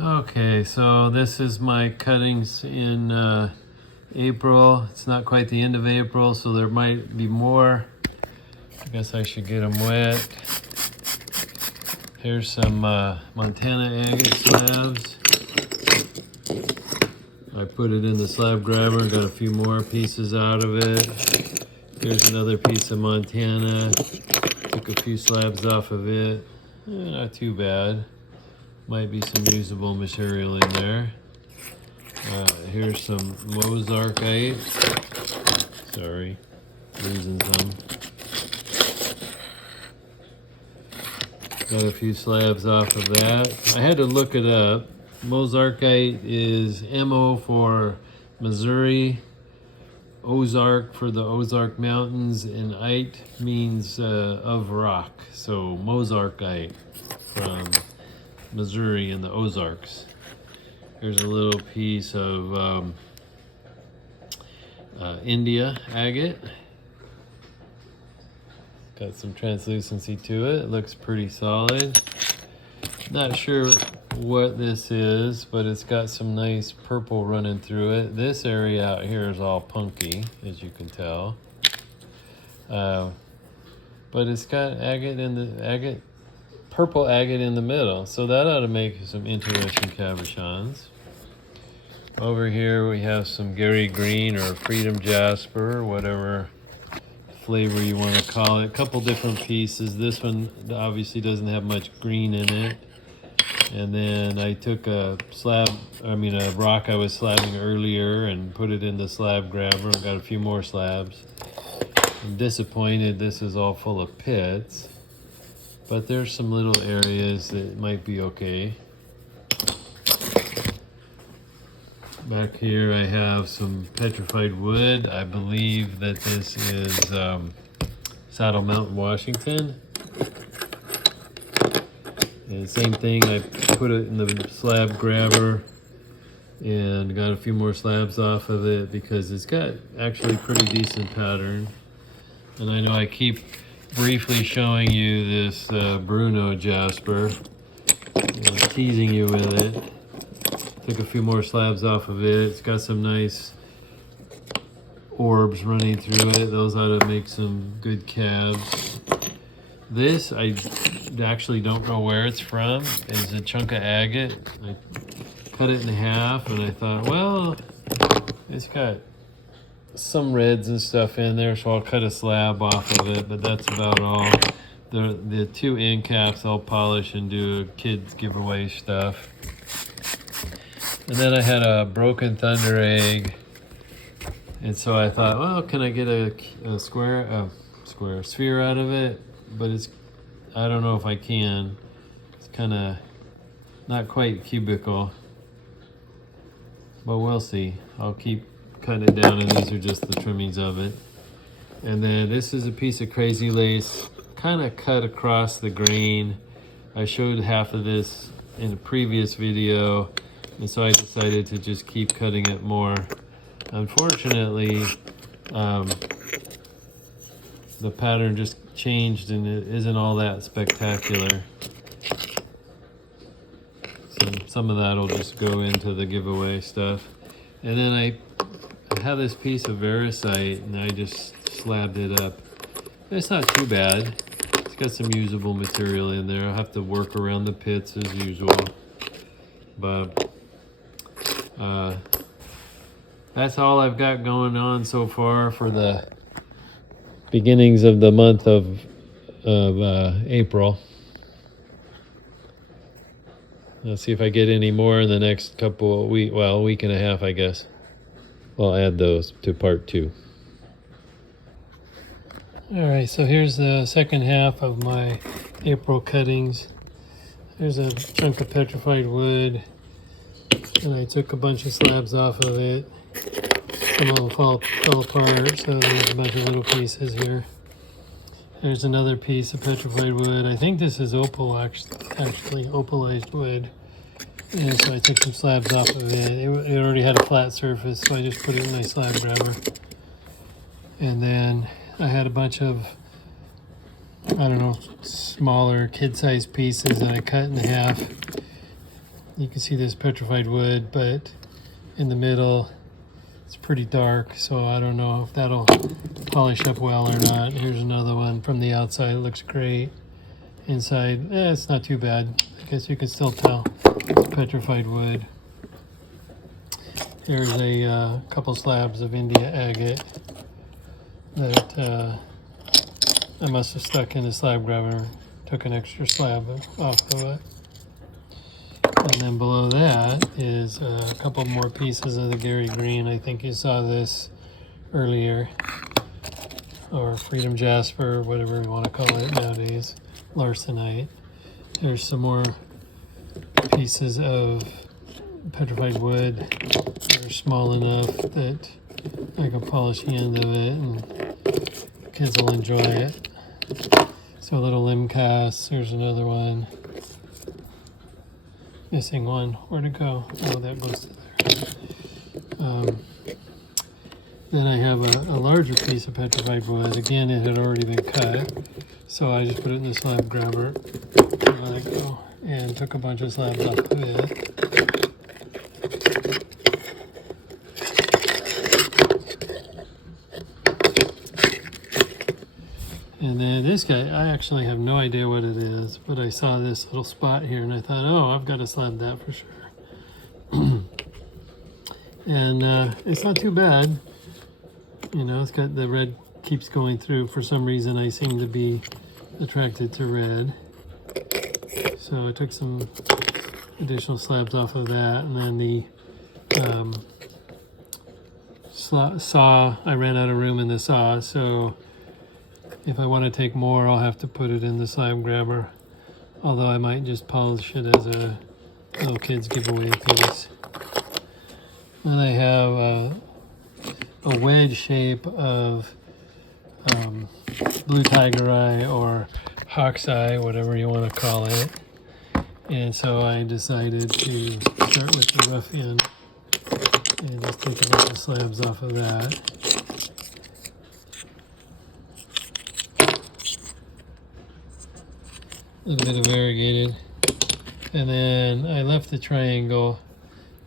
Okay, so this is my cuttings in April. It's not quite the end of April, so there might be more. I guess I should get them wet. Here's some Montana agate slabs. I put it in the slab grabber and got a few more pieces out of it. Here's another piece of Montana. Took a few slabs off of it. Not too bad. Might be some usable material in there. Here's some Mozarkite. Sorry, losing some. Got a few slabs off of that. I had to look it up. Mozarkite is MO for Missouri, Ozark for the Ozark Mountains, and ite means of rock. So Mozarkite from Missouri and the Ozarks. Here's a little piece of India agate. Got some translucency to it. It looks pretty solid. Not sure what this is, but it's got some nice purple running through it. This area out here is all punky, as you can tell. But it's got purple agate in the middle, so that ought to make some interesting cabochons. Over here we have some Gary Green or Freedom Jasper, whatever flavor you want to call it. A couple different pieces. This one obviously doesn't have much green in it. And then I took a rock I was slabbing earlier and put it in the slab grabber and got a few more slabs. I'm disappointed this is all full of pits, but there's some little areas that might be okay. Back here I have some petrified wood. I believe that this is Saddle Mountain, Washington. And same thing, I put it in the slab grabber and got a few more slabs off of it because it's got actually pretty decent pattern. And I know I keep briefly showing you this Bruno Jasper, teasing you with it. Took a few more slabs off of it. It's got some nice orbs running through it. Those ought to make some good calves. This, I actually don't know where it's from. It's a chunk of agate. I cut it in half and I thought, well, it's got some reds and stuff in there, so I'll cut a slab off of it, but that's about all. The two end caps I'll polish and do kids giveaway stuff. And then I had a broken thunder egg, and so I thought, well, can I get a sphere out of it? But I don't know if I can. It's kind of not quite cubical, but we'll see. I'll keep cutting it down, and these are just the trimmings of it. And then this is a piece of crazy lace, kind of cut across the grain. I showed half of this in a previous video, and so I decided to just keep cutting it more. Unfortunately, the pattern just changed and it isn't all that spectacular. So some of that will just go into the giveaway stuff. And then I have this piece of Vericite and I just slabbed it up. It's not too bad. It's got some usable material in there. I'll have to work around the pits as usual. But that's all I've got going on so far for the beginnings of the month of April. Let's see if I get any more in the next couple of weeks. Well, a week and a half, I guess. I'll add those to part 2. All right, so here's the second half of my April cuttings. There's a chunk of petrified wood, and I took a bunch of slabs off of it. Some of them fell apart, so there's a bunch of little pieces here. There's another piece of petrified wood. I think this is opal, actually opalized wood. And so I took some slabs off of it. It already had a flat surface, so I just put it in my slab grabber. And then I had a bunch of, I don't know, smaller kid-sized pieces that I cut in half You can see this petrified wood, but in the middle it's pretty dark, so I don't know if that'll polish up well or not. Here's another one from the outside. It looks great. Inside, it's not too bad. I guess you can still tell it's petrified wood. There's a couple slabs of India agate that I must have stuck in the slab grabber. Took an extra slab off of it. And then below that is a couple more pieces of the Gary Green. I think you saw this earlier. Or Freedom Jasper, whatever you want to call it nowadays. Larsenite. There's some more pieces of petrified wood. They're small enough that I can polish the end of it and kids will enjoy it. So little limb casts. There's another one. Missing one. Where'd it go? Oh, that goes to there. Then I have a larger piece of petrified wood. Again, it had already been cut, so I just put it in the slab grabber and let it go, and took a bunch of slabs off of it. And then this guy, I actually have no idea what it is, but I saw this little spot here and I thought, oh, I've got to slab that for sure. And it's not too bad. You know, it's got the red keeps going through. For some reason, I seem to be attracted to red. So I took some additional slabs off of that. And then the saw, I ran out of room in the saw. So if I want to take more, I'll have to put it in the slab grabber. Although I might just polish it as a little kid's giveaway piece. Then I have a wedge shape of blue tiger eye or hawk's eye, whatever you want to call it. And so I decided to start with the rough end and just take a bunch of slabs off of that. A little bit of variegated. And then I left the triangle.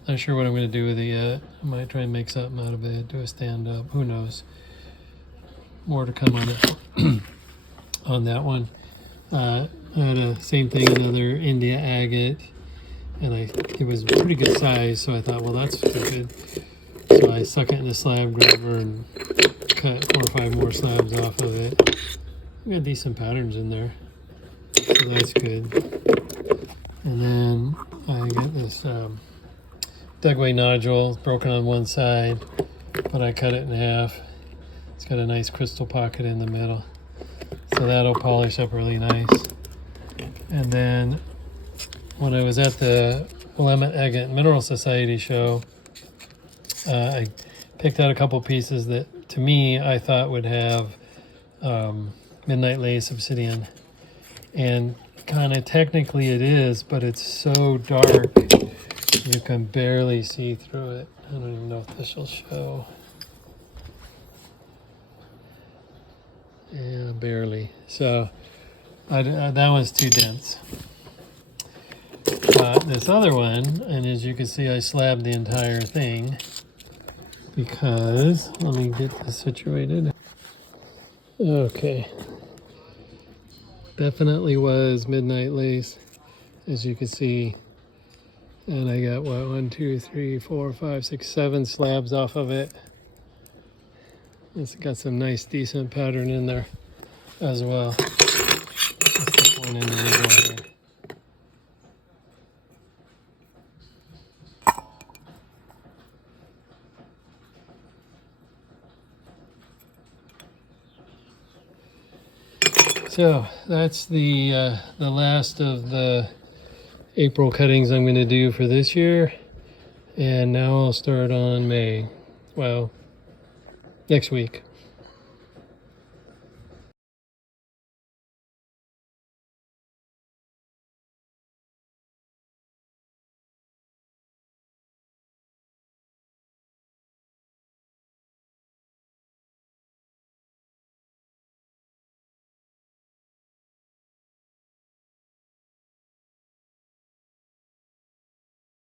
Not sure what I'm going to do with it yet. I might try and make something out of it, do a stand-up. Who knows? More to come on it on that one. I had a same thing, another India agate, and it was pretty good size, so I thought, well, that's good. So I stuck it in the slab grabber and cut 4 or 5 more slabs off of it. We got decent patterns in there, so that's good. And then I got this dugway nodule, broken on one side, but I cut it in half. It's got a nice crystal pocket in the middle, so that'll polish up really nice. And then when I was at the Willamette Agate Mineral Society show, I picked out a couple pieces that to me I thought would have midnight lace obsidian, and kind of technically it is, but it's so dark you can barely see through it. I don't even know if this will show. Yeah, barely. So that one's too dense. This other one, and as you can see, I slabbed the entire thing because, let me get this situated. Okay. Definitely was midnight lace, as you can see. And I got, what, 1, 2, 3, 4, 5, 6, 7 slabs off of it. It's got some nice, decent pattern in there as well. Let's take one individual here. So that's the last of the April cuttings I'm going to do for this year, and now I'll start on May. Well, next week.